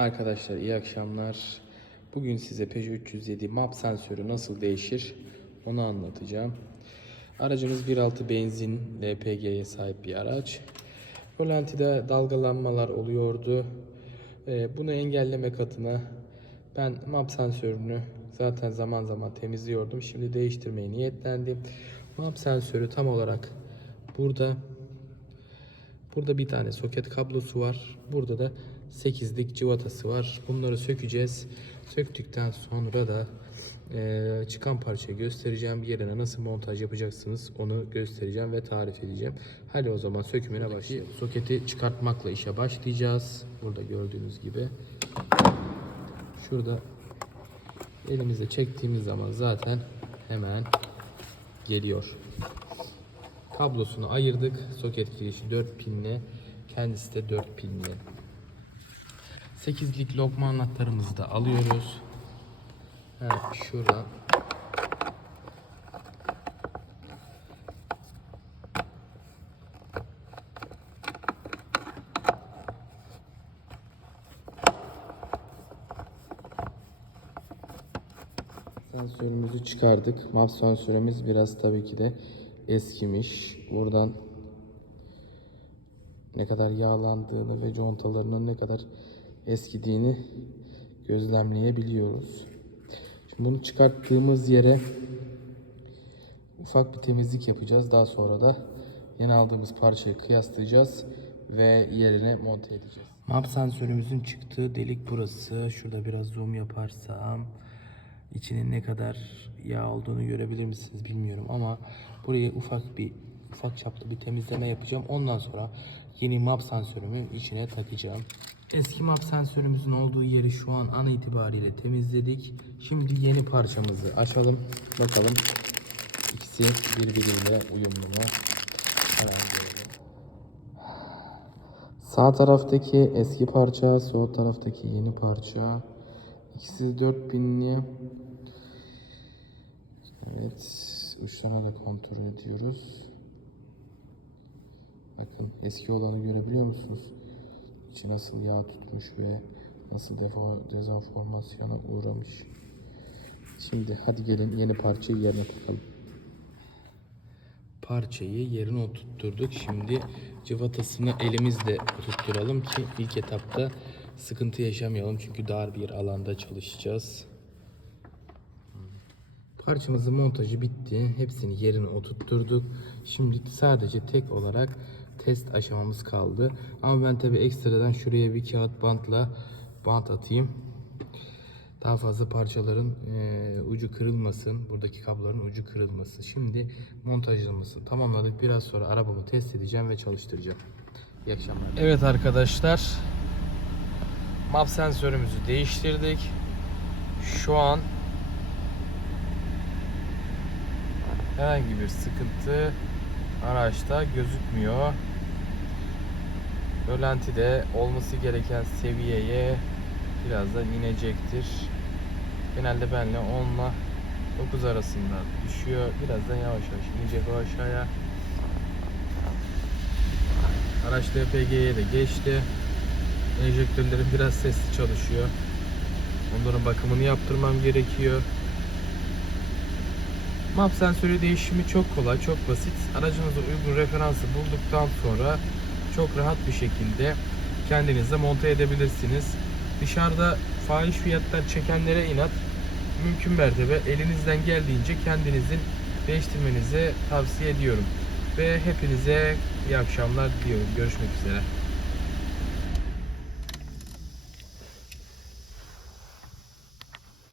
Arkadaşlar iyi akşamlar. Bugün size Peugeot 307 map sensörü nasıl değişir onu anlatacağım. Aracımız 1.6 benzin LPG'ye sahip bir araç. Rolantide dalgalanmalar oluyordu. Ee, bunu engellemek adına ben map sensörünü zaten zaman zaman temizliyordum. Şimdi değiştirmeye niyetlendim. Map sensörü tam olarak burada Burada bir tane soket kablosu var. Burada da 8'lik cıvatası var. Bunları sökeceğiz. Söktükten sonra da eee, çıkan parçayı göstereceğim. Yerine nasıl montaj yapacaksınız onu göstereceğim ve tarif edeceğim. Hadi o zaman sökümüne başlayalım. Soketi çıkartmakla işe başlayacağız. Burada gördüğünüz gibi. Şurada elimizle çektiğimiz zaman zaten hemen geliyor. Kablosunu ayırdık. Soket girişi 4 pinli. Kendisi de 4 pinli. 8'lik lokma anahtarımızı da alıyoruz. Hemen şuradan Sensörümüzü çıkardık. MAP sensörümüz biraz tabii ki de eskimiş. Buradan ne kadar yağlandığını ve contalarının ne kadar eskidiğini gözlemleyebiliyoruz. Şimdi bunu çıkarttığımız yere ufak bir temizlik yapacağız. Daha sonra da yeni aldığımız parçayı kıyaslayacağız ve yerine monte edeceğiz. Map sensörümüzün çıktığı delik burası. Şurada biraz zoom yaparsam içinin ne kadar yağ olduğunu görebilir misiniz bilmiyorum ama buraya ufak bir ufak çaplı bir temizleme yapacağım. Ondan sonra yeni map sensörümü içine takacağım. Eski map sensörümüzün olduğu yeri şu an an itibariyle temizledik. Şimdi yeni parçamızı açalım. Bakalım ikisi birbiriyle uyumlu mu? Sağ taraftaki eski parça, sol taraftaki yeni parça. İkisi 4000'li. Evet, uçlarına da kontrol ediyoruz. Bakın eski olanı görebiliyor musunuz? İçi nasıl yağ tutmuş ve nasıl defa dezenformasyona uğramış. Şimdi hadi gelin yeni parçayı yerine takalım. Parçayı yerine oturtturduk. Şimdi cıvatasını elimizle oturtturalım ki ilk etapta sıkıntı yaşamayalım. Çünkü dar bir alanda çalışacağız. Parçamızın montajı bitti. Hepsini yerine oturtturduk. Şimdi sadece tek olarak test aşamamız kaldı. Ama ben tabi ekstradan şuraya bir kağıt bantla bant atayım. Daha fazla parçaların eee, ucu kırılmasın. Buradaki kabloların ucu kırılmasın. Şimdi montajlamasını tamamladık. Biraz sonra arabamı test edeceğim ve çalıştıracağım. İyi akşamlar. Evet arkadaşlar. Map sensörümüzü değiştirdik. Şu an herhangi bir sıkıntı araçta gözükmüyor. Rölantide olması gereken seviyeye birazdan inecektir. Genelde benle 10 ile 9 arasında düşüyor. Birazdan yavaş yavaş inecek o aşağıya. Araç LPG'ye de geçti. Enjektörlerim biraz sesli çalışıyor. Onların bakımını yaptırmam gerekiyor. Map sensörü değişimi çok kolay, çok basit. Aracınıza uygun referansı bulduktan sonra çok rahat bir şekilde kendinize monte edebilirsiniz. Dışarıda fahiş fiyatlar çekenlere inat, mümkün mertebe elinizden geldiğince kendinizin değiştirmenizi tavsiye ediyorum. Ve hepinize iyi akşamlar diliyorum. Görüşmek üzere.